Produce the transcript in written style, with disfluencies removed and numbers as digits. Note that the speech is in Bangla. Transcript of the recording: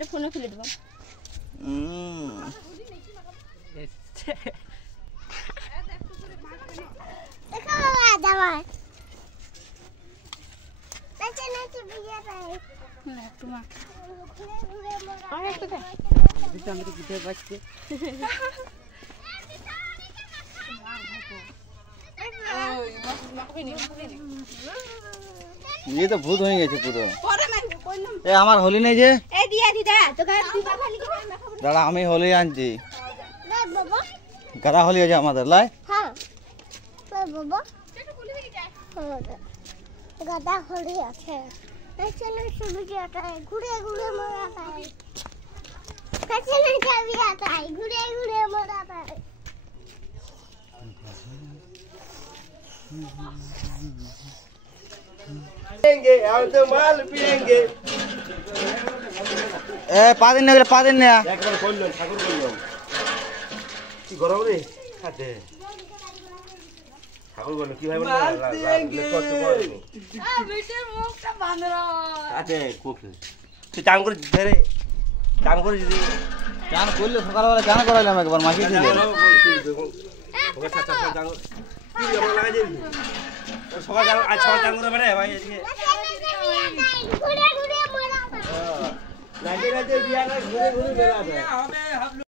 নাহলে ফোনে ফেলে দেবো। ये तो भूत हो गए পুরো। এ আমার হোলি নেই যে, এই দিয়া দিদা তোকে দিবা খালি দাঁড়া আমি হোলি আনছি। গাদা হোলি আছে আমাদের লাই। হ্যাঁ বাবা একটু বলে দিকে যায় গাদা হোলি আছে। এই চলে ভিডিওটা ঘুরে ঘুরে মরাটা পেছনে যাবি আতাই ঘুরে ঘুরে মরাটা पिएंगे हम तो माल पिएंगे এ পাদিন না গেলে পাদিন না। একবার বললো ঠাকুর বললো কি গরম রে খাতে ঠাকুর বললো কি ভাই বললো বেটে মুখটা বাঁধরা আছে কোকে তুই চান করে ধরে চান করে যদি চান করলে সকালবেলা চান করাইলাম একবার মাখিয়ে দিলে। ওকে চাচা চান কি আমরা লাগাই দিই সকাল চান আজ সকাল চান করে বেড়ে ভাই এদিকে ঘুরে ঘুরে মরাটা লাগে লাগে বিয়া ঘুরে ঘুরে বেড়াবে